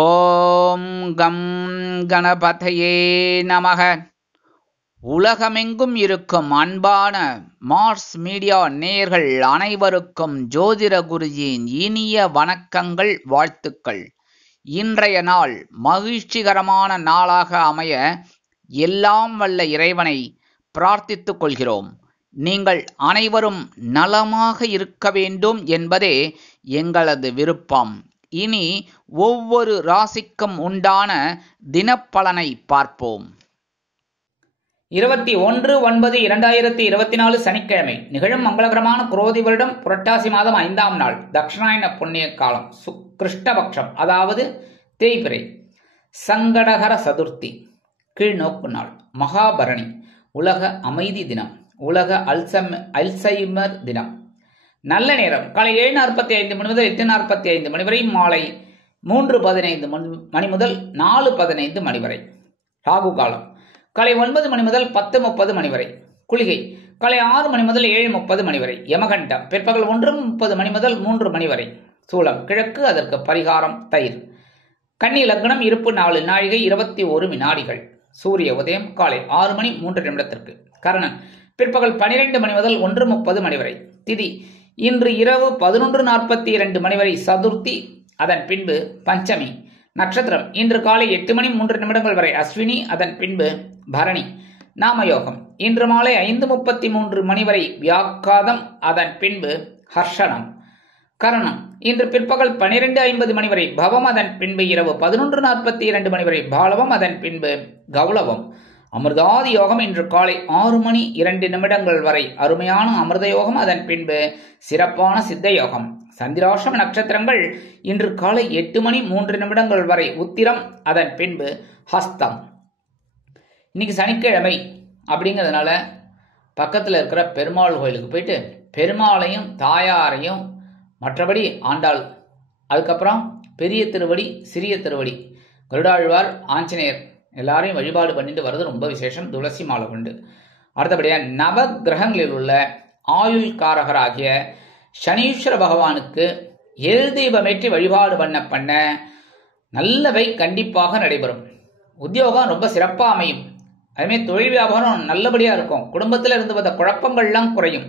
ஓம் come கணபதையே நமக. உலகமெங்கும் இருக்கும் அன்பான மார்ஸ் மீடியா நேயர்கள் அனைவருக்கும் ஜோதிட குருஜியின் இனிய வணக்கங்கள், வாழ்த்துக்கள். இன்றைய நாள் மகிழ்ச்சிகரமான நாளாக அமைய எல்லாம் வல்ல இறைவனை பிரார்த்தித்துக் கொள்கிறோம். நீங்கள் அனைவரும் நலமாக இருக்க வேண்டும் என்பதே எங்களது விருப்பம். இனி ஒவ்வொரு ராசிக்கும் உண்டான தினப்பலனை பார்ப்போம். 21/9/2024 சனிக்கிழமை நிகழும் மங்களகரமான குரோதி வருடம் புரட்டாசி மாதம் 5ஆம் நாள், தட்சிணாயன புண்ணிய காலம், கிருஷ்ணபக்ஷம், அதாவது தேய்பிறை, சங்கடகர சதுர்த்தி, கீழ்நோக்கு நாள், மகாபரணி, உலக அமைதி தினம், உலக அல்சைமர் தினம். நல்ல நேரம் காலை 7:45 மணி முதல் 8:45 மணி வரை, மாலை 3:15 மணி முதல் 4:15 மணி வரை. ராகு காலம் காலை 9 மணி முதல் 10:30 மணி வரை. குளிகை காலை 6 மணி முதல் 7:30 மணி வரை. யமகண்டம் பிற்பகல் 1:30 மணி முதல் 3 மணி வரை. சூலம் கிழக்கு, அதற்கு பரிகாரம் தயிர். கன்னி லக்னம், இருப்பு 4 நாழிகை 21 வினாடிகள். சூரிய உதயம் காலை 6 மணி 3 நிமிடத்திற்கு. கரணன் பிற்பகல் 12 மணி முதல் 1:30 மணி வரை. திதி இன்று இரவு 11:42 மணி வரை சதுர்த்தி, அதன் பின்பு பஞ்சமி. நட்சத்திரம் இன்று காலை 8 மணி 3 நிமிடங்கள் வரை அஸ்வினி, அதன் பின்பு பரணி. நாமயோகம் இன்று மாலை 5:33 மணி வரை வியாக்காதம், அதன் பின்பு ஹர்ஷனம். கரணம் இன்று பிற்பகல் 12:50 மணி வரை பவம், அதன் பின்பு இரவு 11:42 மணி வரை பாலவம், அதன் பின்பு கௌளவம். அமிர்தாதி யோகம் இன்று காலை 6 மணி 2 நிமிடங்கள் வரை அருமையான அமிர்த யோகம், அதன் பின்பு சிறப்பான சித்த யோகம். சந்திராஷ்டம நட்சத்திரங்கள் இன்று காலை 8 மணி 3 நிமிடங்கள் வரை உத்திரம், அதன் பின்பு ஹஸ்தம். இன்னைக்கு சனிக்கிழமை அப்படிங்கிறதுனால பக்கத்தில் இருக்கிற பெருமாள் கோயிலுக்கு போயிட்டு பெருமாளையும் தாயாரையும், மற்றபடி ஆண்டாள், அதுக்கப்புறம் பெரிய திருவடி, சிறிய திருவடி, கருடாழ்வார், ஆஞ்சநேயர் எல்லாரையும் வழிபாடு பண்ணிட்டு வர்றது ரொம்ப விசேஷம். துளசி மாலை கொண்டு. அடுத்தபடியாக நவ கிரகங்களில் உள்ள ஆயுள் காரகராகிய சனீஸ்வர பகவானுக்கு எல் தீபமேற்றி வழிபாடு பண்ண நல்லவை கண்டிப்பாக நடைபெறும். உத்தியோகம் ரொம்ப சிறப்பாக அமையும். அதுமாதிரி தொழில் வியாபாரம் நல்லபடியாக இருக்கும். குடும்பத்தில் இருந்து வந்த குழப்பங்கள்லாம் குறையும்.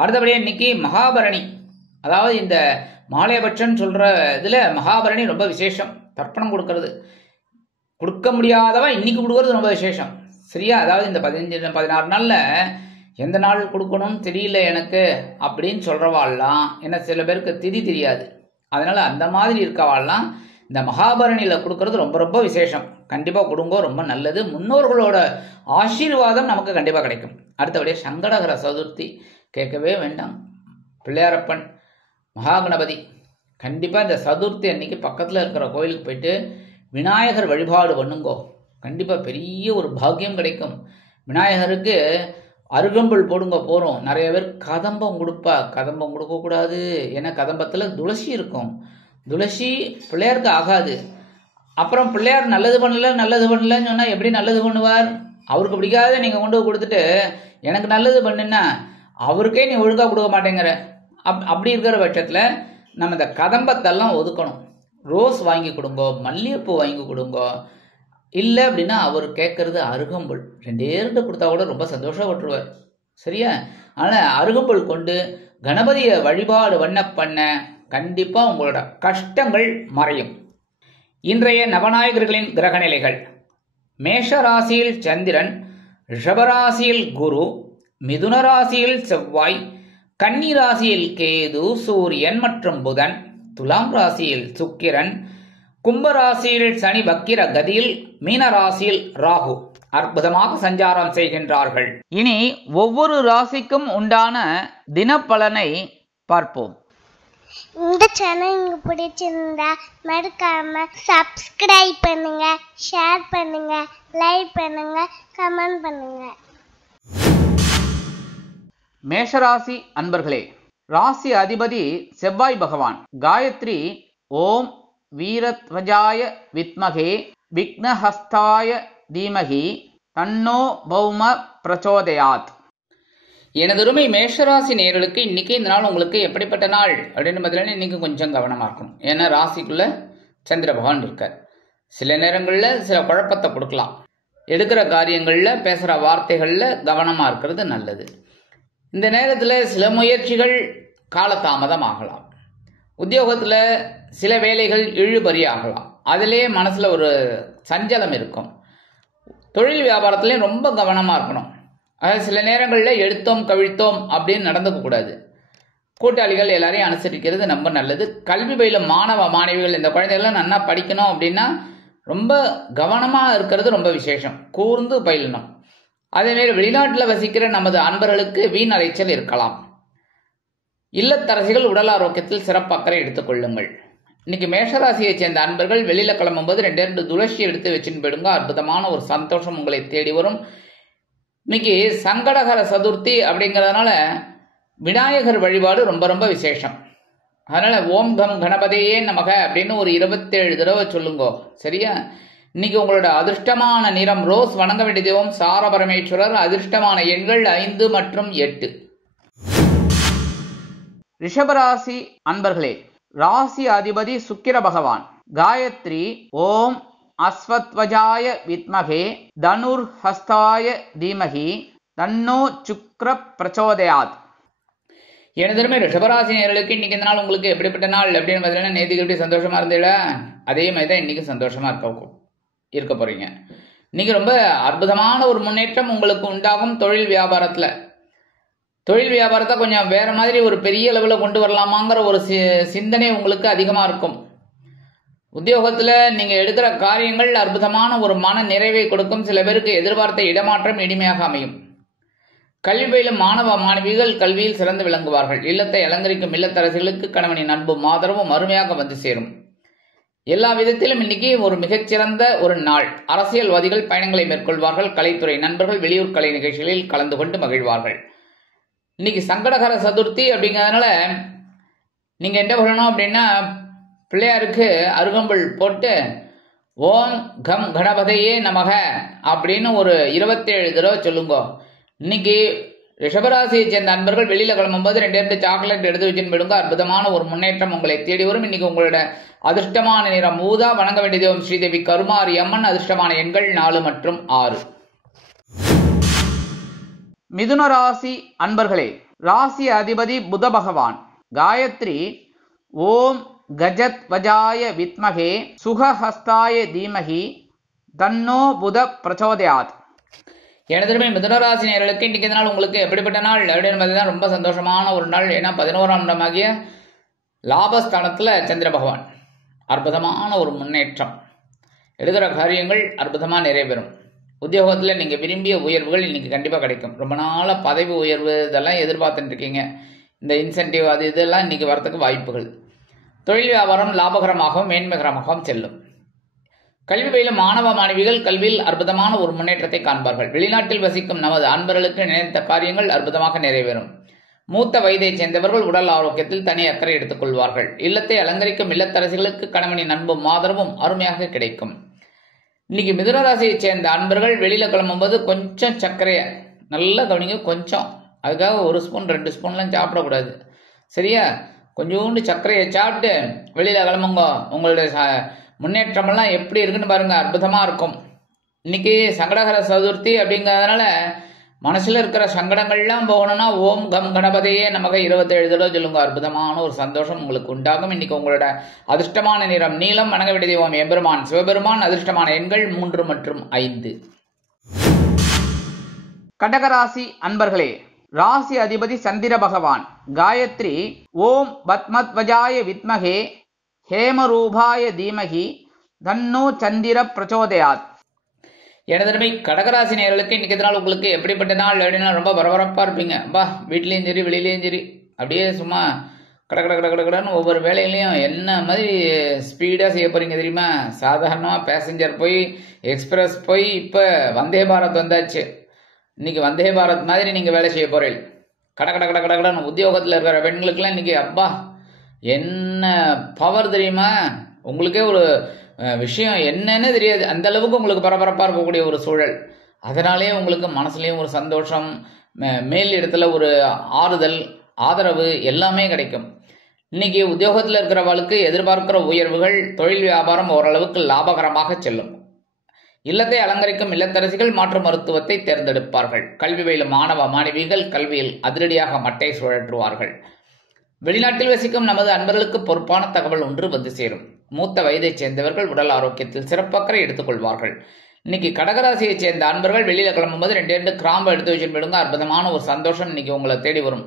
அடுத்தபடியாக இன்னைக்கு மகாபரணி, அதாவது இந்த மாலையபட்சம் சொல்கிற இதில் மகாபரணி ரொம்ப விசேஷம். தர்ப்பணம் கொடுக்கறது, கொடுக்க முடியாதவன் இன்னைக்கு கொடுக்கறது ரொம்ப விசேஷம். சரியா? அதாவது இந்த 15-16 நாளில் எந்த நாள் கொடுக்கணும்னு தெரியல எனக்கு அப்படின்னு சொல்கிறவாள்லாம், ஏன்னா சில பேருக்கு திதி தெரியாது, அதனால் அந்த மாதிரி இருக்கவாள்லாம் இந்த மகாபரணியில் கொடுக்கறது ரொம்ப ரொம்ப விசேஷம். கண்டிப்பாக கொடுங்க, ரொம்ப நல்லது. முன்னோர்களோட ஆசீர்வாதம் நமக்கு கண்டிப்பாக கிடைக்கும். அடுத்தபடியாக சங்கடகர சதுர்த்தி கேட்கவே வேண்டாம். பிள்ளையாரப்பன், மகாகணபதி, கண்டிப்பாக இந்த சதுர்த்தி அன்னைக்கு பக்கத்தில் இருக்கிற கோயிலுக்கு போயிட்டு விநாயகர் வழிபாடு பண்ணுங்கோ. கண்டிப்பாக பெரிய ஒரு பாக்கியம் கிடைக்கும். விநாயகருக்கு அருகம்புல் போடுங்க போகிறோம். நிறைய பேர் கதம்பம் கொடுப்பா. கதம்பம் கொடுக்கக்கூடாது, ஏன்னா கதம்பத்தில் துளசி இருக்கும். துளசி பிள்ளையாருக்கு ஆகாது. அப்புறம் பிள்ளையார் நல்லது பண்ணலன்னு சொன்னால் எப்படி நல்லது பண்ணுவார்? அவருக்கு பிடிக்காத நீங்கள் கொண்டு கொடுத்துட்டு எனக்கு நல்லது பண்ணுன்னா அவருக்கே நீ ஒழுங்காக கொடுக்க மாட்டேங்கிற. அப்படி இருக்கிற பட்சத்தில் நம்ம இந்த கதம்பத்தெல்லாம் ஒதுக்கணும். ரோஸ் வாங்கி கொடுங்கோ, மல்லிகைப்பூ வாங்கி கொடுங்கோ. இல்லை அப்படின்னா அவர் கேட்கறது அருகம்புல். 2 கொடுத்தா கூட ரொம்ப சந்தோஷப்பட்டுருவார். சரியா? ஆனால் அருகம்புல் கொண்டு கணபதியை வழிபாடு பண்ண கண்டிப்பாக உங்களோட கஷ்டங்கள் மறையும். இன்றைய நவநாயகர்களின் கிரக நிலைகள்: மேஷ ராசியில் சந்திரன், ரிஷபராசியில் குரு, மிதுன ராசியில் செவ்வாய், கன்னி ராசியில் கேது, சூரியன் மற்றும் புதன், துலாம் ராசியில் சுக்கிரன், கும்பராசியில் சனி வக்கிர கதியில், மீன ராசியில் ராகு அற்புதமாக சஞ்சாரம் செய்கின்றார்கள். இனி ஒவ்வொரு ராசிக்கும் உண்டான தினப்பலனை பார்ப்போம். இந்த சேனல் உங்களுக்கு பிடிச்சிருந்தா மறக்காம சப்ஸ்கிரைப் பண்ணுங்க, ஷேர் பண்ணுங்க, லைக் பண்ணுங்க, கமெண்ட் பண்ணுங்க. மேஷராசி அன்பர்களே, ராசி அதிபதி செவ்வாய் பகவான். காயத்ரி ஓம் வீரத்வஜாய வித்மகே விக்னஹஸ்தாய தீமகி தன்னோ பௌம பிரச்சோதயாத். எனதருமை மேஷராசி நேயர்களுக்கு இன்னைக்கு இந்த நாள் உங்களுக்கு எப்படிப்பட்ட நாள் அப்படின்னு பார்த்தீங்கன்னா இன்னைக்கு கொஞ்சம் கவனமாக இருக்கணும். ஏன்னா ராசிக்குள்ள சந்திர பகவான் இருக்கார். சில நேரங்களில் சில குழப்பத்தை கொடுக்கலாம். எடுக்கிற காரியங்களில் பேசுகிற வார்த்தைகளில் கவனமாக இருக்கிறது நல்லது. இந்த நேரத்தில் சில முயற்சிகள் காலதாமதம் ஆகலாம். உத்தியோகத்தில் சில வேலைகள் இழுபறி ஆகலாம். அதிலே மனசில் ஒரு சஞ்சலம் இருக்கும். தொழில் வியாபாரத்துலேயும் ரொம்ப கவனமாக இருக்கணும். அதாவது சில நேரங்களில் எடுத்தோம் கவிழ்த்தோம் அப்படின்னு நடந்துக்கக்கூடாது. கூட்டாளிகள் எல்லாரையும் அனுசரிக்கிறது ரொம்ப நல்லது. கல்வி பயிலும் மாணவ மாணவிகள் இந்த குழந்தைகள்லாம் நல்லா படிக்கணும் அப்படின்னா ரொம்ப கவனமாக இருக்கிறது ரொம்ப விசேஷம். கூர்ந்து பயிலணும். அதேமாரி வெளிநாட்டில் வசிக்கிற நமது அன்பர்களுக்கு வீண் அலைச்சல் இருக்கலாம். இல்லத்தரசிகள் உடல் ஆரோக்கியத்தில் சிறப்பு அக்கறை எடுத்துக்கொள்ளுங்கள். இன்னைக்கு மேஷராசியை சேர்ந்த அன்பர்கள் வெளியில கிளம்பும்போது 2 துளசி எடுத்து வச்சுன்னு போயிடுங்க. அற்புதமான ஒரு சந்தோஷம் உங்களை தேடி வரும். இன்னைக்கு சங்கடகர சதுர்த்தி அப்படிங்கிறதுனால விநாயகர் வழிபாடு ரொம்ப ரொம்ப விசேஷம். அதனால ஓம் கம் கணபதியே நமக அப்படின்னு ஒரு 27 தடவை சொல்லுங்க. சரியா? இன்னைக்கு உங்களோட அதிர்ஷ்டமான நிறம் ரோஸ். வணங்க வேண்டிய தெய்வம் சார பரமேஸ்வரர். அதிர்ஷ்டமான எண்கள் 5 மற்றும் 8. ரிஷபராசி அன்பர்களே, ராசி அதிபதி சுக்கிர பகவான். காயத்ரி ஓம் அஸ்வத்வஜாய வித்மகே தனுர் ஹஸ்தாய தீமகி தன்னோ சுக்ர பிரச்சோதயாத். எனதுமே ரிஷபராசி நேயர்களுக்கு இன்னைக்கு இந்த நாள் உங்களுக்கு எப்படிப்பட்ட நாள் அப்படின்னு பார்த்தீங்கன்னா, நேற்றுக்கு எப்படி சந்தோஷமா இருந்தீங்களா அதே மாதிரி தான் இன்னைக்கு சந்தோஷமா இருக்க போறீங்க. இன்னைக்கு ரொம்ப அற்புதமான ஒரு முன்னேற்றம் உங்களுக்கு உண்டாகும். தொழில் வியாபாரத்தை கொஞ்சம் வேற மாதிரி ஒரு பெரிய அளவில் கொண்டு வரலாமாங்கிற ஒரு சிந்தனை உங்களுக்கு அதிகமாக இருக்கும். உத்தியோகத்தில் நீங்கள் எடுக்கிற காரியங்கள் அற்புதமான ஒரு மன நிறைவை கொடுக்கும். சில பேருக்கு எதிர்பார்த்த இடமாற்றம் இனிமையாக அமையும். கல்வி பயிலும் மாணவ மாணவிகள் கல்வியில் சிறந்து விளங்குவார்கள். இல்லத்தை அலங்கரிக்கும் இல்லத்தரசிகளுக்கு கணவனின் அன்பும் ஆதரவும் அருமையாக வந்து சேரும். எல்லா விதத்திலும் இன்னைக்கு ஒரு மிகச்சிறந்த ஒரு நாள். அரசியல்வாதிகள் பயணங்களை மேற்கொள்வார்கள். கலைத்துறை நண்பர்கள் வெளியூர் கலை நிகழ்ச்சிகளில் கலந்து கொண்டு மகிழ்வார்கள். இன்னைக்கு சங்கடகர சதுர்த்தி அப்படிங்கிறதுனால நீங்க என்ன பண்ணணும் அப்படின்னா, பிள்ளையாருக்கு அருகம்புல் போட்டு ஓம் கம் கணபதியே நமக அப்படின்னு ஒரு 27 தடவை சொல்லுங்க. இன்னைக்கு ரிஷபராசியை சேர்ந்த நண்பர்கள் வெளியில கிளம்பும்போது 2 சாக்லேட் எடுத்து வச்சுன்னு போயிடுங்க. அற்புதமான ஒரு முன்னேற்றம் உங்களை தேடி வரும். இன்னைக்கு உங்களோட அதிர்ஷ்டமான நிறம் ஊதா. வணங்க வேண்டிய தெய்வம் ஸ்ரீதேவி கருமாரி அம்மன். அதிர்ஷ்டமான எண்கள் 4 மற்றும் 6. மிதுன ராசி அன்பர்களே, ராசி அதிபதி புத பகவான். காயத்ரி ஓம் கஜத் வஜாய வித்மகே சுகஹஸ்தாய தீமகி தன்னோ புத பிரச்சோதயாத். எனதுமே மிதுனராசி நேயர்களுக்கு இன்னைக்கு இந்த நாள் உங்களுக்கு எப்படிப்பட்ட நாள் அப்படின்னு பார்த்தீங்கன்னா ரொம்ப சந்தோஷமான ஒரு நாள். ஏன்னா 11ஆம் இடமாகிய லாபஸ்தானத்தில் சந்திர பகவான். அற்புதமான ஒரு முன்னேற்றம். எடுக்கிற காரியங்கள் அற்புதமாக நிறைவேறும். உத்தியோகத்தில் நீங்கள் விரும்பிய உயர்வுகள் இன்னைக்கு கண்டிப்பாக கிடைக்கும். ரொம்ப நாளாக பதவி உயர்வு இதெல்லாம் எதிர்பார்த்துட்டு இருக்கீங்க. இந்த இன்சென்டிவ் இதெல்லாம் இன்னைக்கு வரத்துக்கு வாய்ப்புகள். தொழில் வியாபாரம் லாபகரமாகவும் மேன்மைகரமாகவும் செல்லும். கல்வி பயிலும் மாணவ மாணவிகள் கல்வியில் அற்புதமான ஒரு முன்னேற்றத்தை காண்பார்கள். வெளிநாட்டில் வசிக்கும் நமது அன்பர்களுக்கு நினைத்த காரியங்கள் அற்புதமாக நிறைவேறும். மூத்த வயதை சேர்ந்தவர்கள் உடல் ஆரோக்கியத்தில் தனி அக்கறை எடுத்துக் கொள்வார்கள். இல்லத்தை அலங்கரிக்கும் இல்லத்தரசிகளுக்கு கணவனின் அன்பும் ஆதரவும் அருமையாக கிடைக்கும். இன்னைக்கு மிதுனராசியை சேர்ந்த அன்பர்கள் வெளியில கிளம்பும்போது கொஞ்சம் சர்க்கரையை நல்லா கவனிங்க. கொஞ்சம், அதுக்காக 1 ஸ்பூன் 2 ஸ்பூன்லாம் சாப்பிடக்கூடாது. சரியா? கொஞ்சோண்டு சர்க்கரையை சாப்பிட்டு வெளியில கிளம்புங்க. உங்களுடைய முன்னேற்றமெல்லாம் எப்படி இருக்குன்னு பாருங்க. அற்புதமா இருக்கும். இன்னைக்கு சங்கடகர சதுர்த்தி அப்படிங்கிறதுனால மனசுல இருக்கிற சங்கடங்கள்லாம் போகணும்னா ஓம் கம் கணபதியே நமக்கு 27 தடவை சொல்லுங்க. அற்புதமான ஒரு சந்தோஷம் உங்களுக்கு உண்டாகும். இன்னைக்கு உங்களோட அதிர்ஷ்டமான நிறம் நீலம். வணங்க வேண்டிய தெய்வம் எம்பெருமான் சிவபெருமான். அதிர்ஷ்டமான எண்கள் 3 மற்றும் 5. கடகராசி அன்பர்களே, ராசி அதிபதி சந்திர பகவான். காயத்ரி ஓம் பத்மத்வஜாய வித்மகே ஹேமரூபாய தீமகி தன்னோ சந்திர பிரச்சோதயாத். எனது கடகராசி நேயர்களுக்கு இன்னைக்கு நாள் உங்களுக்கு எப்படிப்பட்ட நாள் அப்படின்னா ரொம்ப பரபரப்பாக இருப்பீங்க. வீட்லேயும் சரி வெளியிலையும் சரி அப்படியே சும்மா கடன்னு ஒவ்வொரு வேலையிலையும் என்ன மாதிரி ஸ்பீடாக செய்ய போகிறீங்க தெரியுமா? சாதாரணமாக பேசஞ்சர் போய் எக்ஸ்பிரஸ் போய் இப்போ வந்தே பாரத் வந்தாச்சு. இன்னைக்கு வந்தே பாரத் மாதிரி நீங்கள் வேலை செய்ய போகிறீங்க. கடன்னு உத்தியோகத்தில் இருக்கிற பெண்களுக்கெல்லாம் இன்னைக்கு என்ன பவர் தெரியுமா? உங்களுக்கே ஒரு விஷயம் என்னன்னு தெரியாது, அந்த அளவுக்கு உங்களுக்கு பரபரப்பாக இருக்கக்கூடிய ஒரு சூழல். அதனாலே உங்களுக்கு மனசுலேயும் ஒரு சந்தோஷம், மேல் இடத்துல ஒரு ஆறுதல், ஆதரவு எல்லாமே கிடைக்கும். இன்னைக்கு உத்தியோகத்தில் இருக்கிறவர்களுக்கு எதிர்பார்க்கிற உயர்வுகள், தொழில் வியாபாரம் ஓரளவுக்கு லாபகரமாக செல்லும். இல்லத்தை அலங்கரிக்கும் இல்லத்தரசிகள் மாற்று மருத்துவத்தை தேர்ந்தெடுப்பார்கள். கல்வி பயிலும் மாணவ மாணவிகள் கல்வியில் அதிரடியாக மட்டை சுழற்றுவார்கள். வெளிநாட்டில் வசிக்கும் நமது அன்பர்களுக்கு பொறுப்பான தகவல் ஒன்று வந்து சேரும். மூத்த வயதைச் சேர்ந்தவர்கள் உடல் ஆரோக்கியத்தில் சிறப்பக்கறை எடுத்துக்கொள்வார்கள். இன்னைக்கு கடகராசியைச் சேர்ந்த அன்பர்கள் வெளியில கிளம்பும்போது 2 கிராம்பு எடுத்து வச்சுட்டு போயிடுங்க. அற்புதமான ஒரு சந்தோஷம் இன்னைக்கு உங்களை தேடி வரும்.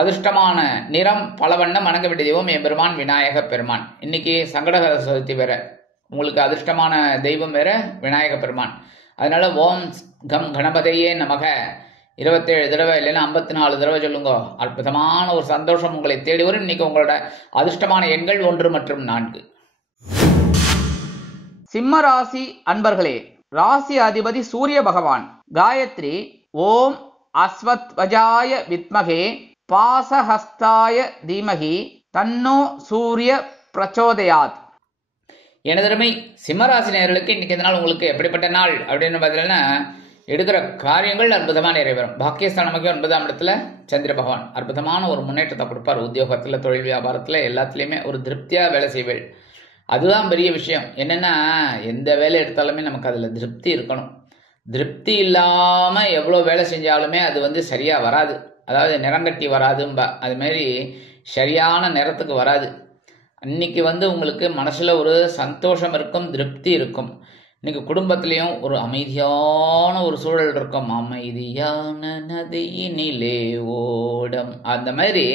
அதிர்ஷ்டமான நிறம் பலவண்ணம். வணங்க வேண்டிய தெய்வம் எம்பெருமான் விநாயக பெருமான். இன்னைக்கு சங்கடகர சதுர்த்தி வேற, உங்களுக்கு அதிர்ஷ்டமான தெய்வம் வேற விநாயக பெருமான். அதனால ஓம் கம் கணபதையே நமக 27 தடவை இல்லைன்னா 54 தடவை சொல்லுங்க. அற்புதமான ஒரு சந்தோஷம் உங்களை தேடி வரும். இன்னைக்கு உங்களோட அதிர்ஷ்டமான எண்கள் 1 மற்றும் 4. சிம்ம ராசி அன்பர்களே, ராசி அதிபதி சூரிய பகவான். காயத்ரி ஓம் அஸ்வத்வஜாய வித்மகே பாசஹஸ்தாய தீமகி தன்னோ சூரிய பிரச்சோதயாத். எனதருமை சிம்மராசி நேயர்களுக்கு இன்னைக்கு இந்த நாள் உங்களுக்கு எப்படிப்பட்ட நாள் அப்படின்னு பார்த்தீங்கன்னா, எடுக்கிற காரியங்கள் அற்புதமாக நிறைவேறும். பாக்கியஸ்தானமாக 9ஆம் இடத்துல சந்திர பகவான் அற்புதமான ஒரு முன்னேற்றத்தை கொடுப்பார். உத்தியோகத்தில், தொழில் வியாபாரத்தில் எல்லாத்துலேயுமே ஒரு திருப்தியாக வேலை செய்வேள். அதுதான் பெரிய விஷயம். என்னென்னா, எந்த வேலை எடுத்தாலுமே நமக்கு அதில் திருப்தி இருக்கணும். திருப்தி இல்லாமல் எவ்வளோ வேலை செஞ்சாலுமே அது சரியாக வராது. அதாவது நிறங்கட்டி வராதும்பா, அதுமாரி சரியான நிறத்துக்கு வராது. இன்னைக்கு உங்களுக்கு மனசில் ஒரு சந்தோஷம் இருக்கும், திருப்தி இருக்கும். இன்னைக்கு குடும்பத்திலையும் ஒரு அமைதியான ஒரு சூழல் இருக்கும். அமைதியான நதியினிலே ஓடம், அந்த மாதிரி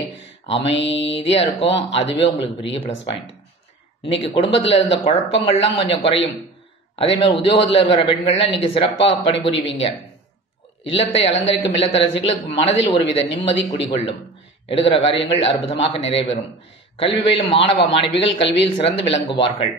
அமைதியாக இருக்கும். அதுவே உங்களுக்கு பெரிய ப்ளஸ் பாயிண்ட். இன்னைக்கு குடும்பத்தில் இருந்த குழப்பங்கள்லாம் கொஞ்சம் குறையும். அதேமாதிரி உத்தியோகத்தில் இருக்கிற பெண்கள்லாம் இன்னைக்கு சிறப்பாக பணிபுரிவீங்க. இல்லத்தை அலங்கரிக்கும் இல்லத்தரசிகளுக்கு மனதில் ஒருவித நிம்மதி குடிகொள்ளும். எடுக்கிற காரியங்கள் அற்புதமாக நிறைவேறும். கல்வி பயிலும் மாணவ மாணவிகள் கல்வியில் சிறந்து விளங்குவார்கள்.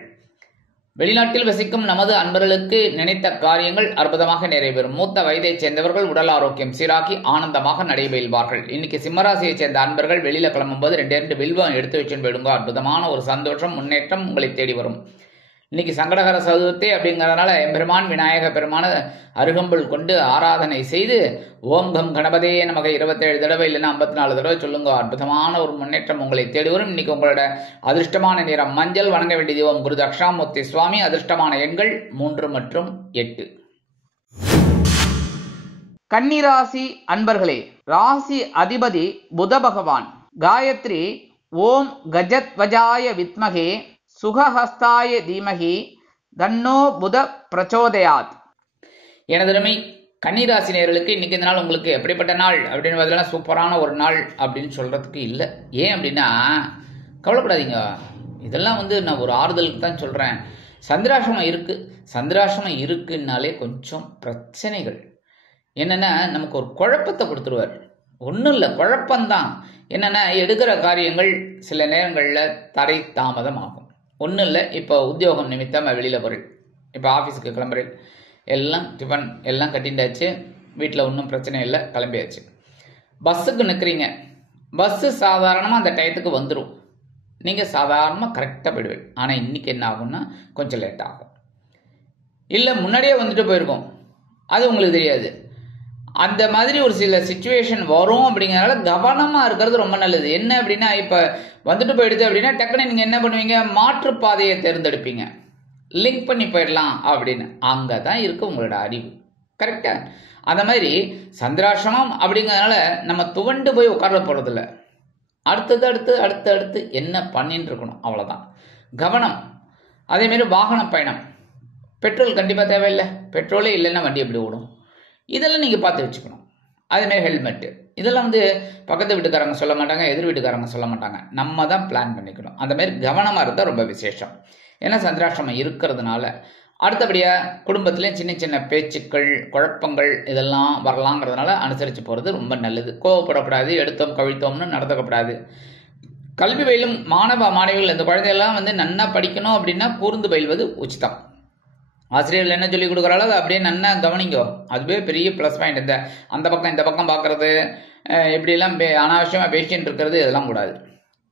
வெளிநாட்டில் வசிக்கும் நமது அன்பர்களுக்கு நினைத்த காரியங்கள் அற்புதமாக நிறைவேறும். மூத்த வயதைச் சேர்ந்தவர்கள் உடல் ஆரோக்கியம் சீராக்கி ஆனந்தமாக நடைபெறுவார்கள். இன்னைக்கு சிம்மராசியைச் சேர்ந்த அன்பர்கள் வெளியில கிளம்பும்போது 2 வில்வம் எடுத்து வச்சுன்னு போயிடுங்க. அற்புதமான ஒரு சந்தோஷம், முன்னேற்றம் உங்களை தேடி வரும். இன்னைக்கு சங்கடகர சதுர்த்தி அப்படிங்கிறதுனால எம்பெருமான் விநாயக பெருமான அருகம்புல் கொண்டு ஆராதனை செய்து ஓம் கம் கணபதையே நமக்கு 27 தடவை இல்லைன்னா 54 தடவை சொல்லுங்க. அற்புதமான ஒரு முன்னேற்றம் உங்களை தேடி வரும். இன்னைக்கு உங்களோட அதிர்ஷ்டமான நிறம் மஞ்சள். வணங்க வேண்டிய தெய்வம் குரு தட்சிணாமூர்த்தி சுவாமி. அதிர்ஷ்டமான எண்கள் 3 மற்றும் 8. கன்னிராசி அன்பர்களே, ராசி அதிபதி புத பகவான். காயத்ரி ஓம் கஜத்வஜாய வித்மகே சுகஹஸ்தாய தீமகி தன்னோ புத பிரச்சோதயாத். எனதருமை கன்னிராசி நேயர்களுக்கு இன்னைக்கு இந்த நாள் உங்களுக்கு எப்படிப்பட்ட நாள் அப்படின்னு பார்த்தீங்கன்னா, சூப்பரான ஒரு நாள் அப்படின்னு சொல்றதுக்கு இல்லை. ஏன் அப்படின்னா, கவலைப்படாதீங்க. இதெல்லாம் நான் ஒரு ஆறுதலுக்கு தான் சொல்றேன். சந்திராசிரமம் இருக்கு. சந்திராசிரமம் இருக்குன்னாலே கொஞ்சம் பிரச்சனைகள். என்னன்னா, நமக்கு ஒரு குழப்பத்தை கொடுத்துருவார். ஒன்றும் இல்லை, குழப்பம்தான். என்னன்னா, எடுக்கிற காரியங்கள் சில நேரங்களில் தடை தாமதம் ஆகும். ஒன்றும் இல்லை, இப்போ உத்தியோகம் நிமித்தம் வெளியில் போகிறேன், இப்போ ஆஃபீஸுக்கு கிளம்புறேன், எல்லாம் டிஃபன் எல்லாம் கட்டிண்டாச்சு, வீட்டில் ஒன்றும் பிரச்சனை இல்லை, கிளம்பியாச்சு. பஸ்ஸுக்கு நிற்கிறீங்க. பஸ்ஸு சாதாரணமாக அந்த டயத்துக்கு வந்துடும். நீங்கள் சாதாரணமாக கரெக்டாக போயிடுவீங்க. ஆனால் இன்றைக்கி என்ன ஆகும்னா கொஞ்சம் லேட் ஆகும். இல்லை முன்னாடியே வந்துட்டு போயிருக்கோம், அது உங்களுக்கு தெரியாது. அந்த மாதிரி ஒரு சில சிச்சுவேஷன் வரும். அப்படிங்கிறனால கவனமாக இருக்கிறது ரொம்ப நல்லது. என்ன அப்படின்னா, இப்போ வந்துட்டு போயிடுது அப்படின்னா டக்குன்னு நீங்கள் என்ன பண்ணுவீங்க, மாற்றுப்பாதையை தேர்ந்தெடுப்பீங்க. லிங்க் பண்ணி போயிடலாம் அப்படின்னு. அங்கே தான் இருக்குது உங்களோட அறிவு. கரெக்டாக அந்த மாதிரி சந்திராசிரமம் அப்படிங்கிறதுனால நம்ம துவண்டு போய் உட்கார போகிறதில்ல. அடுத்து என்ன பண்ணிட்டு இருக்கணும், அவ்வளோதான். கவனம். அதேமாரி வாகன பயணம், பெட்ரோல் கண்டிப்பாக தேவையில்லை. பெட்ரோலே இல்லைன்னா வண்டி எப்படி ஓடும், இதெல்லாம் நீங்கள் பார்த்து வச்சுக்கணும். அதேமாரி ஹெல்மெட்டு, இதெல்லாம் பக்கத்து வீட்டுக்காரங்க சொல்ல மாட்டாங்க, எதிர் வீட்டுக்காரங்க சொல்ல மாட்டாங்க. நம்ம தான் பிளான் பண்ணிக்கணும். அந்த மாதிரி கவனமாக இருந்தால் ரொம்ப விசேஷம். ஏன்னா சந்திராசிரமம் இருக்கிறதுனால. அடுத்தபடியாக குடும்பத்துலேயும் சின்ன சின்ன பேச்சுக்கள், குழப்பங்கள் இதெல்லாம் வரலாங்கிறதுனால அனுசரித்து போகிறது ரொம்ப நல்லது. கோவப்படக்கூடாது, எடுத்தோம் கவிழ்த்தோம்னு நடந்துக்கப்படாது. கல்வி பயிலும் மாணவ மாணவிகள் இந்த குழந்தைகள்லாம் நன்னா படிக்கணும் அப்படின்னா கூர்ந்து பயில்வது உச்சிதம். ஆசிரியர்கள் என்ன சொல்லி கொடுக்குறாளோ அதை அப்படியே நன்னா கவனிங்கோ. அதுவே பெரிய ப்ளஸ் பாயிண்ட். அந்த பக்கம் இந்த பக்கம் பார்க்குறது, இப்படிலாம் அனாவசியமாக பேசின்னு இருக்கிறது, இதெல்லாம் கூடாது.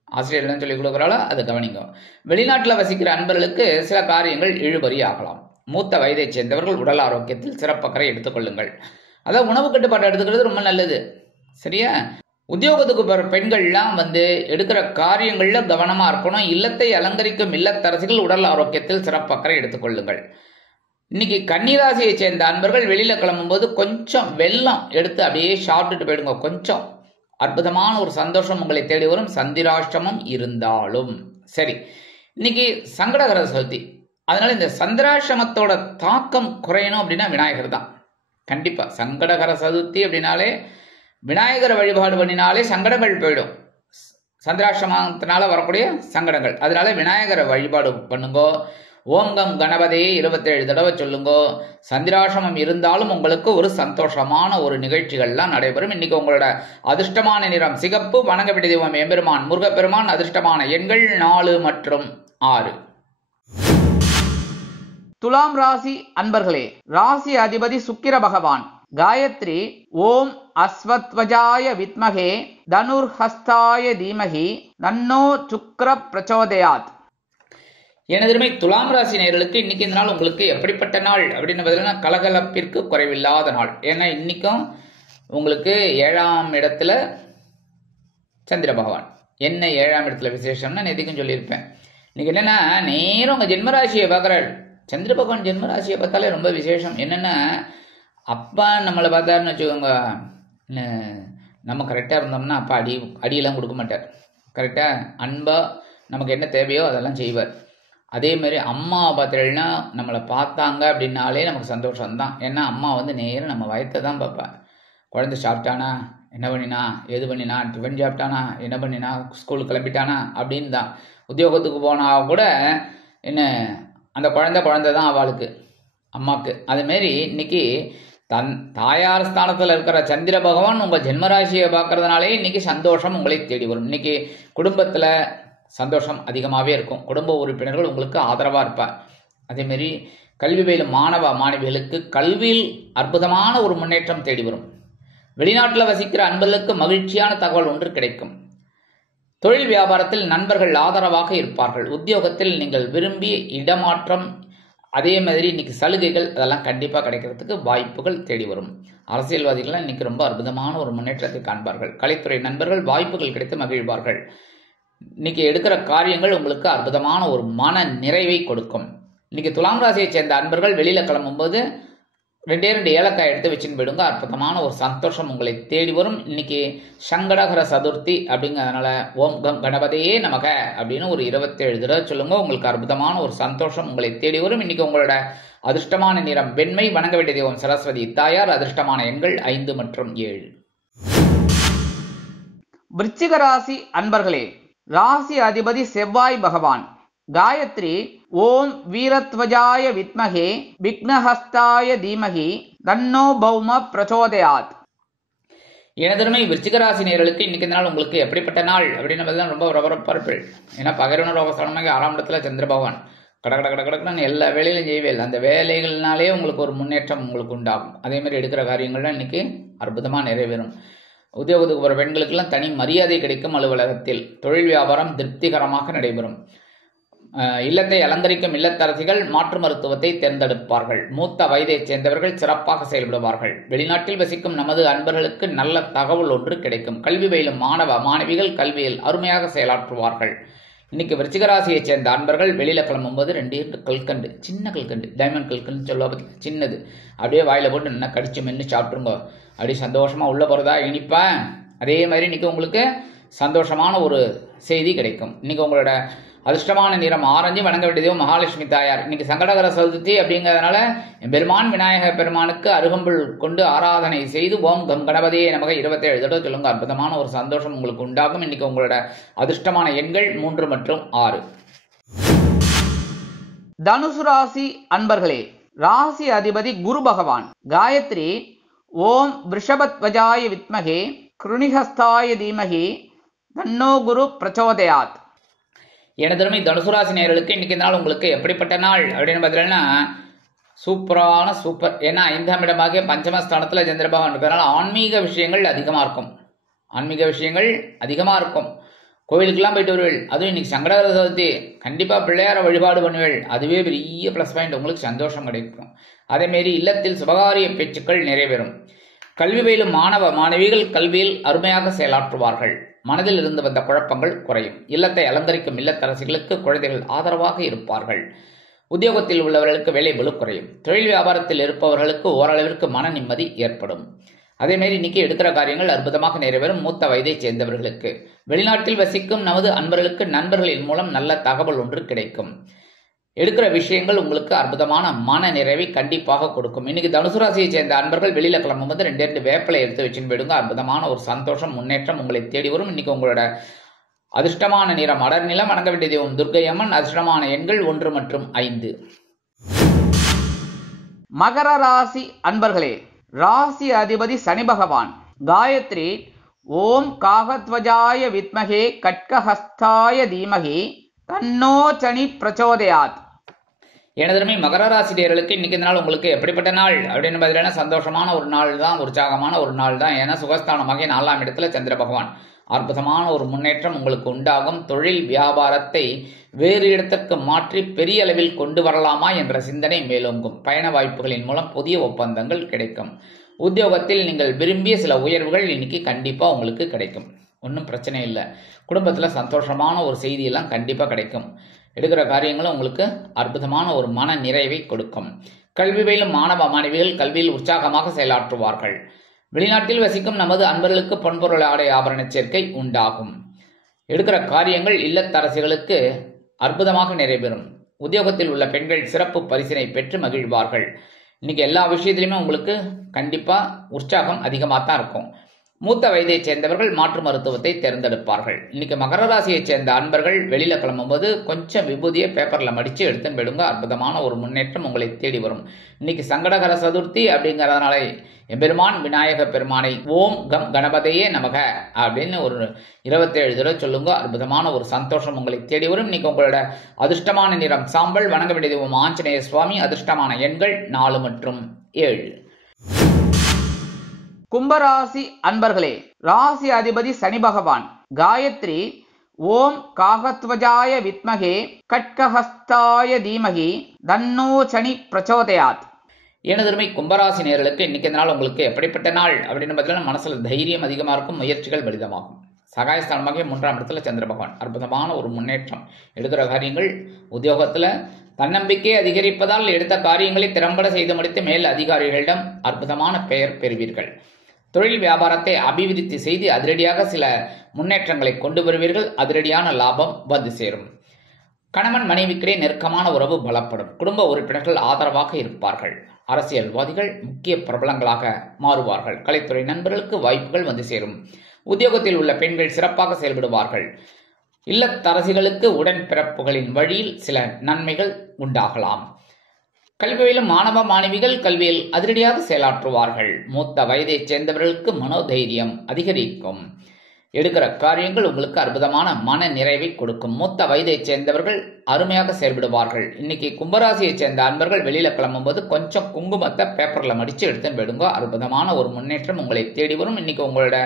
ஆசிரியர்கள் என்ன சொல்லி கொடுக்குறாளோ அதை கவனிங்கோ. வெளிநாட்டில் வசிக்கிற அன்பர்களுக்கு சில காரியங்கள் இழுபறி ஆகலாம். மூத்த வயதைச் சேர்ந்தவர்கள் உடல் ஆரோக்கியத்தில் சிறப்பக்கறை எடுத்துக்கொள்ளுங்கள். அதாவது உணவு கட்டுப்பாட்டை எடுத்துக்கிறது ரொம்ப நல்லது. சரியா? உத்தியோகத்துக்கு போகிற பெண்கள்லாம் எடுக்கிற காரியங்களில் கவனமாக இருக்கணும். இல்லத்தை அலங்கரிக்கும் இல்லத்தரசிகள் உடல் ஆரோக்கியத்தில் சிறப்பக்கறை எடுத்துக்கொள்ளுங்கள். இன்னைக்கு கன்னிராசியை சேர்ந்த அன்பர்கள் வெளியில் கிளம்பும்போது கொஞ்சம் வெல்லம் எடுத்து அப்படியே சாப்பிட்டுட்டு போயிடுங்க. கொஞ்சம் அற்புதமான ஒரு சந்தோஷம் உங்களை தேடி வரும், சந்திராஷ்டமம் இருந்தாலும் சரி. இன்னைக்கு சங்கடகர சதுர்த்தி, அதனால இந்த சந்திராஷ்டமத்தோட தாக்கம் குறையணும் அப்படின்னா விநாயகர் தான். கண்டிப்பாக சங்கடகர சதுர்த்தி அப்படின்னாலே விநாயகரை வழிபாடு பண்ணினாலே சங்கடங்கள் போயிடும். சந்திராஷ்டமத்தினால வரக்கூடிய சங்கடங்கள், அதனால விநாயகரை வழிபாடு பண்ணுங்கோ. ஓம்கம் கணபதியே 27 தடவை சொல்லுங்கோ. சந்திராஷ்டமம் இருந்தாலும் உங்களுக்கு ஒரு சந்தோஷமான ஒரு நிகழ்ச்சிகள்லாம் நடைபெறும். இன்னைக்கு உங்களோட அதிர்ஷ்டமான நிறம் சிகப்பு. வணங்க வேண்டிய தெய்வம் எம்பெருமான் முருகப்பெருமான். அதிர்ஷ்டமான எண்கள் 4 மற்றும் 6. துலாம் ராசி அன்பர்களே, ராசி அதிபதி சுக்கிர பகவான். காயத்ரி ஓம் அஸ்வத்வஜாய வித்மகே தனுர்ஹஸ்தாய தீமகி தன்னோ சுக்ர பிரச்சோதயாத். எனதுமே துலாம் ராசி நேயர்களுக்கு இன்னைக்கு இந்த நாள் உங்களுக்கு எப்படிப்பட்ட நாள் அப்படின்னு பார்த்தீங்கன்னா கலகலப்பிற்கு குறைவில்லாத நாள். ஏன்னா இன்னைக்கும் உங்களுக்கு 7ஆம் இடத்துல சந்திர பகவான். என்ன 7ஆம் இடத்துல விசேஷம்னா நேற்றுக்கும் சொல்லியிருப்பேன். இன்னைக்கு என்னன்னா நேரம் உங்கள் ஜென்மராசியை பார்க்குறாள். சந்திர பகவான் ஜென்மராசியை பார்த்தாலே ரொம்ப விசேஷம். என்னென்னா அப்பா நம்மளை பார்த்தாருன்னு வச்சுக்கோங்க, நம்ம கரெக்டாக இருந்தோம்னா அப்பா அடியெல்லாம் கொடுக்க மாட்டார். கரெக்டாக அன்பாக நமக்கு என்ன தேவையோ அதெல்லாம் செய்வார். அதேமாரி அம்மா பார்த்தீங்கன்னா நம்மளை பார்த்தாங்க அப்படின்னாலே நமக்கு சந்தோஷம்தான். ஏன்னா அம்மா நேரம் நம்ம வயத்தை தான் பார்ப்பேன். குழந்தை சாப்பிட்டானா, என்ன பண்ணினா, எது பண்ணினா, டிஃபன் சாப்பிட்டானா, என்ன பண்ணினா, ஸ்கூலுக்கு கிளம்பிட்டானா அப்படின்னு தான். உத்தியோகத்துக்கு போனால் கூட என்ன அந்த குழந்தை தான் அவளுக்கு, அம்மாவுக்கு. அதுமாரி இன்னைக்கு தாயார் ஸ்தானத்தில் இருக்கிற சந்திர பகவான் உங்கள் ஜென்மராசியை பார்க்கறதுனாலே இன்னைக்கு சந்தோஷம் உங்களை தேடி வரும். இன்னைக்கு குடும்பத்தில் சந்தோஷம் அதிகமாகவே இருக்கும். குடும்ப உறுப்பினர்கள் உங்களுக்கு ஆதரவாக இருப்பார். அதேமாரி கல்வி பயிலும் மாணவ மாணவிகளுக்கு கல்வியில் அற்புதமான ஒரு முன்னேற்றம் தேடி வரும். வெளிநாட்டில் வசிக்கிற அன்பர்களுக்கு மகிழ்ச்சியான தகவல் ஒன்று கிடைக்கும். தொழில் வியாபாரத்தில் நண்பர்கள் ஆதரவாக இருப்பார்கள். உத்தியோகத்தில் நீங்கள் விரும்பிய இடமாற்றம், அதே மாதிரி இன்னைக்கு சலுகைகள் அதெல்லாம் கண்டிப்பாக கிடைக்கிறதுக்கு வாய்ப்புகள் தேடி வரும். அரசியல்வாதிகள் இன்னைக்கு ரொம்ப அற்புதமான ஒரு முன்னேற்றத்தை காண்பார்கள். கலைத்துறை நண்பர்கள் வாய்ப்புகள் கிடைத்து மகிழ்வார்கள். இன்னைக்கு எடுக்கிற காரியங்கள் உங்களுக்கு அற்புதமான ஒரு மன நிறைவை கொடுக்கும். இன்னைக்கு துலாம் ராசியை சேர்ந்த அன்பர்கள் வெளியில கிளம்பும்போது 2 ஏலக்காய் எடுத்து வச்சுன்னு போயிடுங்க. அற்புதமான ஒரு சந்தோஷம் உங்களை தேடி வரும். இன்னைக்கு சங்கடகர சதுர்த்தி அப்படிங்கிறதுனால ஓம் கம் கணபதியே நமக அப்படின்னு ஒரு 27 தடவை சொல்லுங்க. உங்களுக்கு அற்புதமான ஒரு சந்தோஷம் உங்களை தேடி வரும். இன்னைக்கு உங்களோட அதிர்ஷ்டமான நிறம் வெண்மை. வணங்க வேண்டிய தெய்வம் சரஸ்வதி தாயார். அதிர்ஷ்டமான எண்கள் 5 மற்றும் 7. விருச்சிக ராசி அன்பர்களே, ராசி அதிபதி செவ்வாய் பகவான். காயத்ரி ஓம் வீரத்வஜாய வித்மகே விக்னஹஸ்தாய தீமகி தன்னோ பௌம பிரச்சோதயாத். எனதருமை விருச்சிக ராசி நேயர்களுக்கு இன்னைக்கு இந்த நாள் உங்களுக்கு எப்படிப்பட்ட நாள் அப்படின்னு ரொம்ப பரபரப்பாக. ஏன்னா பகிரவன ரோகஸ்தானமாக 6ஆம் இடத்துல சந்திர பகவான் கடன்னு எல்லா வேலையிலும் செய்வேல். அந்த வேலைகள்னாலே உங்களுக்கு ஒரு முன்னேற்றம் உங்களுக்கு உண்டாகும். அதே மாதிரி எடுக்கிற காரியங்கள்லாம் இன்னைக்கு அற்புதமாக நிறைவேறும். உத்தியோகத்துக்கு போகிற பெண்களுக்கெல்லாம் தனி மரியாதை கிடைக்கும். அலுவலகத்தில் தொழில் வியாபாரம் திருப்திகரமாக நடைபெறும். இல்லத்தை அலங்கரிக்கும் இல்லத்தரசிகள் மாற்று மருத்துவத்தை தேர்ந்தெடுப்பார்கள். மூத்த வயதைச் சேர்ந்தவர்கள் சிறப்பாக செயல்படுவார்கள். வெளிநாட்டில் வசிக்கும் நமது அன்பர்களுக்கு நல்ல தகவல் ஒன்று கிடைக்கும். கல்வி பயிலும் மாணவ மாணவிகள் கல்வியில் அருமையாக செயலாற்றுவார்கள். இன்னைக்கு விருச்சிக ராசியை சேர்ந்த அன்பர்கள் வெளியில கிளம்பும்போது 2 கல்கண்டு, சின்ன கல்கண்டு, டைமண்ட் கல்கண்டு சொல்லுவா, சின்னது, அப்படியே வாயில போட்டு நல்லா கடிச்சு மென்று சாப்பிட்டுருங்க. அப்படி சந்தோஷமா உள்ள போறதா இனிப்பா. அதே மாதிரி இன்னைக்கு உங்களுக்கு சந்தோஷமான ஒரு செய்தி கிடைக்கும். இன்னைக்கு உங்களோட அதிர்ஷ்டமான நிறம் ஆரஞ்சு. வணங்க வேண்டியது மகாலட்சுமி தாயார். இன்னைக்கு சங்கடகர சதுர்த்தி அப்படிங்கிறதுனால பெருமான் விநாயக பெருமானுக்கு அருகம்புல் கொண்டு ஆராதனை செய்து ஓம் கம் கணபதியே நமக்கு 27 தடவை சொல்லுங்க. அற்புதமான ஒரு சந்தோஷம் உங்களுக்கு உண்டாகும். இன்னைக்கு உங்களோட அதிர்ஷ்டமான எண்கள் 3 மற்றும் 6. தனுசு ராசி அன்பர்களே, ராசி அதிபதி குரு பகவான். காயத்ரி ஓம் ரிஷபத்வஜாய வித்மகே கிருணிஹஸ்தாய தீமகி தன்னோ குரு பிரச்சோதயாத். எனதருமை தனுசு ராசி நேயர்களுக்கு இன்னைக்கு நாள் உங்களுக்கு எப்படிப்பட்ட நாள் அப்படின்னு பார்த்தீங்கன்னா சூப்பர். ஏன்னா 5ஆம் இடமாக பஞ்சமஸ்தானத்தில் சந்திர பகவான் இருக்கிறதுனால ஆன்மீக விஷயங்கள் அதிகமாக இருக்கும். கோவிலுக்கெல்லாம் போயிட்டு வருவேள். அதுவும் இன்னைக்கு சங்கடகர சதுர்த்தி கண்டிப்பாக பிள்ளையார வழிபாடு பண்ணுவேள். அதுவே பெரிய ப்ளஸ் பாயிண்ட், உங்களுக்கு சந்தோஷம் கிடைக்கும். அதேமாரி இல்லத்தில் சுபகாரிய பேச்சுக்கள் நிறைவேறும். கல்வி பயிலும் மாணவ மாணவிகள் கல்வியில் அருமையாக செயலாற்றுவார்கள். மனதில் இருந்து வந்த குழப்பங்கள் குறையும். இல்லத்தை அலங்கரிக்கும் இல்லத்தரசிகளுக்கு குழந்தைகள் ஆதரவாக இருப்பார்கள். உத்தியோகத்தில் உள்ளவர்களுக்கு வேலை பளு குறையும். தொழில் வியாபாரத்தில் இருப்பவர்களுக்கு ஓரளவிற்கு மன நிம்மதி ஏற்படும். அதேமாரி இன்னைக்கு எடுக்கிற காரியங்கள் அற்புதமாக நிறைவேறும். மூத்த வயதைச் சேர்ந்தவர்களுக்கு, வெளிநாட்டில் வசிக்கும் நமது அன்பர்களுக்கு நண்பர்களின் மூலம் நல்ல தகவல் ஒன்று கிடைக்கும். எடுக்கிற விஷயங்கள் உங்களுக்கு அற்புதமான மன நிறைவை கண்டிப்பாக கொடுக்கும். இன்னைக்கு தனுசு ராசியை சேர்ந்த அன்பர்கள் வெளியில கிளம்பும்போது 2 வேப்பிலை எடுத்து வச்சுன்னு போயிடுங்க. அற்புதமான ஒரு சந்தோஷம், முன்னேற்றம் உங்களை தேடி வரும். இன்னைக்கு உங்களோட அதிர்ஷ்டமான நிறம் அடர் நிலம். வணங்க வேண்டிய தெய்வம் துர்க்கை அம்மன். அதிர்ஷ்டமான எண்கள் 1 மற்றும் 5. மகர ராசி அன்பர்களே, ராசி அதிபதி சனி பகவான். காயத்ரி ஓம் காகத்வஜாய வித்மகே கட்கஹஸ்தாய தீமகி தன்னோ சனி பிரச்சோதயாத். எனதுமே மகர ராசி நேயர்களுக்கு இன்னைக்கு இந்த நாள் உங்களுக்கு எப்படிப்பட்ட நாள் அப்படின்னு பார்த்தீங்கன்னா சந்தோஷமான ஒரு நாள் தான், உற்சாகமான ஒரு நாள் தான். ஏன்னா சுகஸ்தானமாக 4ஆம் இடத்துல சந்திர பகவான். அற்புதமான ஒரு முன்னேற்றம் உங்களுக்கு உண்டாகும். தொழில் வியாபாரத்தை வேறு இடத்திற்கு மாற்றி பெரிய அளவில் கொண்டு வரலாமா என்ற சிந்தனை மேலோங்கும். பயண வாய்ப்புகளின் மூலம் புதிய ஒப்பந்தங்கள் கிடைக்கும். உத்தியோகத்தில் நீங்கள் விரும்பிய சில உயர்வுகள் இன்னைக்கு கண்டிப்பாக உங்களுக்கு கிடைக்கும். ஒன்றும் பிரச்சனை இல்லை. குடும்பத்தில் சந்தோஷமான ஒரு செய்தியெல்லாம் கண்டிப்பாக கிடைக்கும். எடுக்கிற காரியங்களும் உங்களுக்கு அற்புதமான ஒரு மன நிறைவை கொடுக்கும். கல்வி பயிலும் மாணவ மாணவிகள் கல்வியில் உற்சாகமாக செயலாற்றுவார்கள். வெளிநாட்டில் வசிக்கும் நமது அன்பர்களுக்கு பொன்பொருள் ஆடை ஆபரண சேர்க்கை உண்டாகும். எடுக்கிற காரியங்கள் இல்லத்தரசிகளுக்கு அற்புதமாக நிறைவேறும். உத்தியோகத்தில் உள்ள பெண்கள் சிறப்பு பரிசினை பெற்று மகிழ்வார்கள். இன்னைக்கு எல்லா விஷயத்திலுமே உங்களுக்கு கண்டிப்பா உற்சாகம் அதிகமாக தான் இருக்கும். மூத்த வயதைச் சேர்ந்தவர்கள் மாற்று மருத்துவத்தை தேர்ந்தெடுப்பார்கள். இன்னைக்கு மகர ராசியைச் சேர்ந்த அன்பர்கள் வெளியில கிளம்பும்போது கொஞ்சம் விபூதியை பேப்பர்ல மடிச்சு எடுத்துன்னு போயிடுங்க. அற்புதமான ஒரு முன்னேற்றம் உங்களை தேடி வரும். இன்னைக்கு சங்கடகர சதுர்த்தி அப்படிங்கறதுனால எம்பெருமான் விநாயக பெருமானை ஓம் கம் கணபதியே நமக அப்படின்னு ஒரு 27 தடவை சொல்லுங்க. அற்புதமான ஒரு சந்தோஷம் உங்களை தேடி வரும். இன்னைக்கு உங்களோட அதிர்ஷ்டமான நிறம் சாம்பல். வணங்க வேண்டிய தெய்வம் ஆஞ்சநேய சுவாமி. அதிர்ஷ்டமான எண்கள் 4 மற்றும் 7. கும்பராசி அன்பர்களே, ராசி அதிபதி சனி பகவான். காயத்ரி ஓம் காகத்வஜாய வித்மகே கட்கஹஸ்தாய தீமகி தன்னோ சனி பிரச்சோதயாத். எனதருமை கும்பராசி நேயர்களுக்கு இன்னைக்கு நாள் உங்களுக்கு எப்படிப்பட்ட நாள் அப்படின்னு பார்த்தீங்கன்னா மனசுல தைரியம் அதிகமாக இருக்கும். முயற்சிகள் பலிதமாகும். சகாயஸ்தானமாக 3ஆம் இடத்துல சந்திர பகவான். அற்புதமான ஒரு முன்னேற்றம். எடுக்கிற காரியங்கள் உத்தியோகத்துல தன்னம்பிக்கை அதிகரிப்பதால் எடுத்த காரியங்களை திறம்பட செய்து முடித்து மேல் அதிகாரிகளிடம் அற்புதமான பெயர் பெறுவீர்கள். தொழில் வியாபாரத்தை அபிவிருத்தி செய்து அதிரடியாக சில முன்னேற்றங்களை கொண்டு வருவீர்கள். அதிரடியான லாபம் வந்து சேரும். கணவன் மனைவிக்கிடையே நெருக்கமான உறவு பலப்படும். குடும்ப உறுப்பினர்கள் ஆதரவாக இருப்பார்கள். அரசியல்வாதிகள் முக்கிய பிரபலங்களாக மாறுவார்கள். கலைத்துறை நண்பர்களுக்கு வாய்ப்புகள் வந்து சேரும். உத்தியோகத்தில் உள்ள பெண்கள் சிறப்பாக செயல்படுவார்கள். இல்லத்தரசிகளுக்கு உடன்பிறப்புகளின் வழியில் சில நன்மைகள் உண்டாகலாம். கல்வியிலும் மாணவ மாணவிகள் கல்வியில் அதிரடியாக செயலாற்றுவார்கள். மூத்த வயதைச் சேர்ந்தவர்களுக்கு மனோதைரியம் அதிகரிக்கும். எடுக்கிற காரியங்கள் உங்களுக்கு அற்புதமான மன நிறைவை கொடுக்கும். மூத்த வயதைச் சேர்ந்தவர்கள் அருமையாக செயல்படுவார்கள். இன்னைக்கு கும்பராசியைச் சேர்ந்த அன்பர்கள் வெளியில கிளம்பும்போது கொஞ்சம் குங்குமத்தை பேப்பர்ல மடிச்சு எடுத்துன்னு போயிடுங்க. அற்புதமான ஒரு முன்னேற்றம் உங்களை தேடி வரும். இன்னைக்கு உங்களோட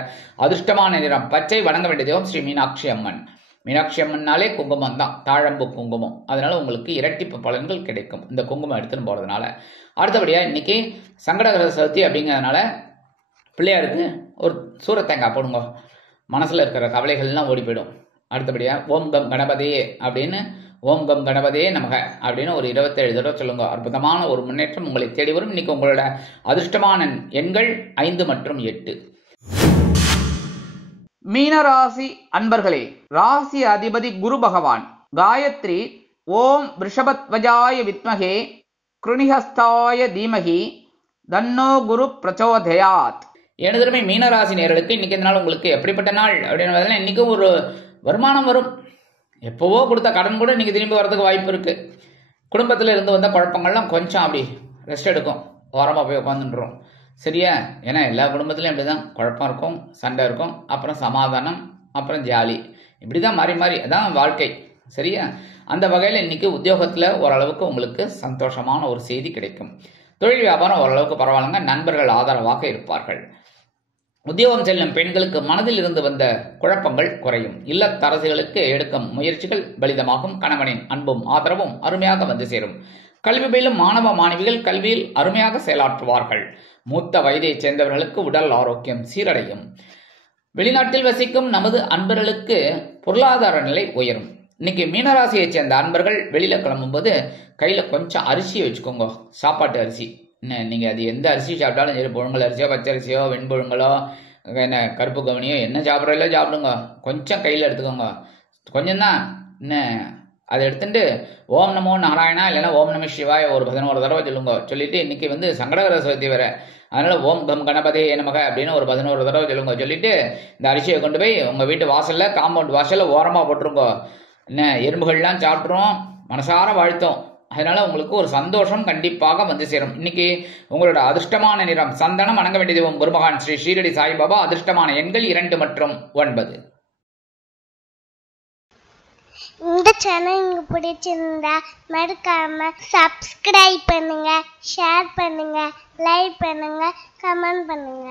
அதிர்ஷ்டமான நிறம் பச்சை. வணங்க வேண்டிய தெய்வம் ஸ்ரீ மீனாட்சி அம்மன். மீனாட்சி அம்மன்னாலே குங்குமம் தான், தாழம்பு குங்குமம். அதனால உங்களுக்கு இரட்டிப்பு பலன்கள் கிடைக்கும் இந்த குங்குமம் எடுத்துன்னு போறதுனால. அடுத்தபடியா இன்னைக்கு சங்கடகர சதுர்த்தி அப்படிங்கிறதுனால பிள்ளையாருக்கு ஒரு சூரத்தேங்காய் போடுங்க. மனசுல இருக்கிற கவலைகள்லாம் ஓடி போயிடும். அடுத்தபடியா ஓம் கம் கணபதியே அப்படின்னு ஓம் கம் கணபதியே நமக அப்படின்னு ஒரு 27 தடவை சொல்லுங்க. அற்புதமான ஒரு முன்னேற்றம் உங்களை தேடி வரும். இன்னைக்கு உங்களோட அதிர்ஷ்டமான எண்கள் 5 மற்றும் 8. மீனராசி அன்பர்களே, ராசி அதிபதி குரு பகவான். காயத்ரி ஓம் ரிஷபத்வஜாய வித்மகே கிருணிஹஸ்தாய தீமகி தன்னோ குரு பிரச்சோதயாத். எனதுமே மீனராசி நேயர்களுக்கு இன்னைக்கு இந்த நாள் உங்களுக்கு எப்படிப்பட்ட நாள் அப்படின்னு இன்னைக்கு ஒரு வருமானம் வரும். எப்போவோ கொடுத்த கடன் கூட இன்னைக்கு திரும்பி வரதுக்கு வாய்ப்பு இருக்கு. குடும்பத்தில் இருந்து வந்த குழப்பங்கள்லாம் கொஞ்சம் அப்படி ரெஸ்ட் எடுக்கும். ஓரமாக போய் உட்காந்துன்றோம். சரியா? ஏன்னா எல்லா குடும்பத்திலையும் இப்படிதான் குழப்பம் இருக்கும், சண்டை இருக்கும், அப்புறம் சமாதானம், அப்புறம் ஜாலி, இப்படிதான் மாறி மாறி அதான் வாழ்க்கை. சரியா? அந்த வகையில் இன்னைக்கு உத்தியோகத்தில் ஓரளவுக்கு உங்களுக்கு சந்தோஷமான ஒரு செய்தி கிடைக்கும். தொழில் வியாபாரம் ஓரளவுக்கு பரவாயில்லைங்க. நண்பர்கள் ஆதரவாக இருப்பார்கள். உத்தியோகம் செல்லும் பெண்களுக்கு மனதில் இருந்து வந்த குழப்பங்கள் குறையும். இல்லத்தரசிகளுக்கு எடுக்கும் முயற்சிகள் பலிதமாகும். கணவனின் அன்பும் ஆதரவும் அருமையாக வந்து சேரும். கல்வி பயிலும் மாணவ மாணவிகள் கல்வியில் அருமையாக செயலாற்றுவார்கள். மூத்த வயதைச் சேர்ந்தவர்களுக்கு உடல் ஆரோக்கியம் சீரடையும். வெளிநாட்டில் வசிக்கும் நமது அன்பர்களுக்கு பொருளாதார நிலை உயரும். இன்னைக்கு மீனராசியைச் சேர்ந்த அன்பர்கள் வெளியில கிளம்பும்போது கையில கொஞ்சம் அரிசியை வச்சுக்கோங்க. சாப்பாட்டு அரிசி. நீங்க அது எந்த அரிசி சாப்பிட்டாலும் சரி, புழுங்கல் அரிசியோ பச்சரிசியோ வெண்புழுங்கலோ என்ன கருப்பு கவனியோ என்ன சாப்பிட்றீங்களோ சாப்பிடுங்க. கொஞ்சம் கையில் எடுத்துக்கோங்க. கொஞ்சம்தான். என்ன அதை எடுத்துட்டு ஓம் நமோ நாராயணா இல்லைன்னா ஓம் நம சிவாய ஒரு 11 தடவை சொல்லுங்க. சொல்லிட்டு இன்னைக்கு வந்து சங்கடகர சதுர்த்தி வேற, அதனால ஓம் கம் கணபதே நமக அப்படின்னு ஒரு 11 தடவை சொல்லுங்க. சொல்லிட்டு இந்த அரிசியை கொண்டு போய் உங்க வீட்டு வாசல்ல காம்பவுண்ட் வாசல்ல ஓரமா போட்டுருங்க. என்ன எறும்புகள்லாம் சாப்பிட்றோம், மனசார வாழ்த்தோம். அதனால உங்களுக்கு ஒரு சந்தோஷம் கண்டிப்பாக வந்து சேரும். இன்னைக்கு உங்களோட அதிர்ஷ்டமான நிறம் சந்தனம். வணங்க வேண்டிய தெய்வம் குருமகான் ஸ்ரீ ஷீரடி சாய்பாபா. அதிர்ஷ்டமான எண்கள் 2 மற்றும் 9. இந்த சேனல் உங்களுக்கு பிடிச்சிருந்தா மறக்காம சப்ஸ்கிரைப் பண்ணுங்க, ஷேர் பண்ணுங்க, லைக் பண்ணுங்க, கமெண்ட் பண்ணுங்க.